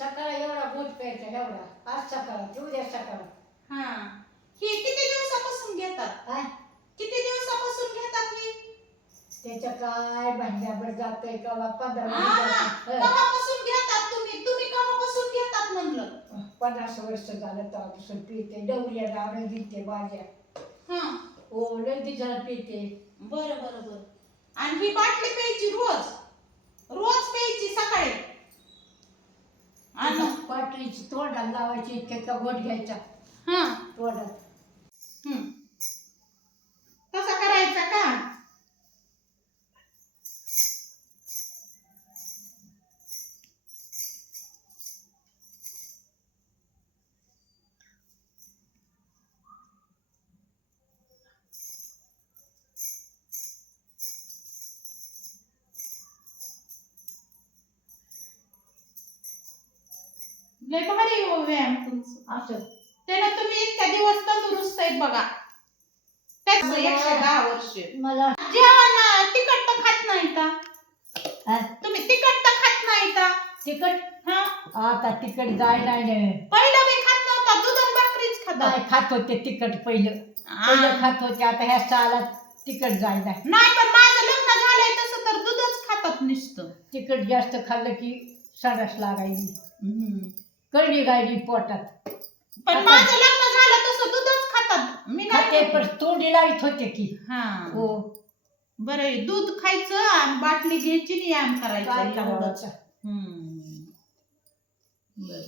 सकाळ एवढा दूध प्यायचा एवढा आज सकाळ उद्या सकाळ. हा ही किती दिवसापासून घेतात? काय किती दिवसापासून घेतात ही? त्याच्या काय भांड्यावर जातोय कवा 15 केव्हापासून घेतात तुम्ही? तुम्ही केव्हापासून घेतात म्हणलं? 50 वर्ष झालं तेव्हापासून पिते. डवऱ्या लावून दिते भाज्या. हा हो लय दिवसाला पिते. बरं बरं बरं. आणि ही बाटली प्यायची रोज? रोज प्यायची सकाळी? आणि पाटलीची तोंडाला लावायची त्याचा घोट घ्यायचा हा तोंडात. तसा करायचा का? लय भारी हो व्यायाम तुमचं. असं त्यानं तुम्ही इतक्या दिवस तंदुरुस्त आहेत बघा. त्याच 110 वर्ष. मला जेवण तिखट तर खात नाही का? हा? तुम्ही तिखट तर खात नाही का? तिखट हा आता तिखट जाय नाही पहिलं मी खात नव्हता, दूध आणि भाकरीच खाता. नाही खात होते तिखट पहिलं खात होते. आता ह्या सालात तिखट जाय नाही. नाही पण माझं लग्न झालंय तसं तर दूधच खातात नुसतं. तिखट जास्त खाल्लं की सरस लागायची कळली गायली पोटात. पण माझं लग्न झालं तसं दूधच खातात. मी खाते नाही पण तोंडी लावित होते की. हा हो बरं आहे. दूध खायचं आणि बाटली घ्यायची आणि व्यायाम करायचा काय एवढंच. करायचं. बरं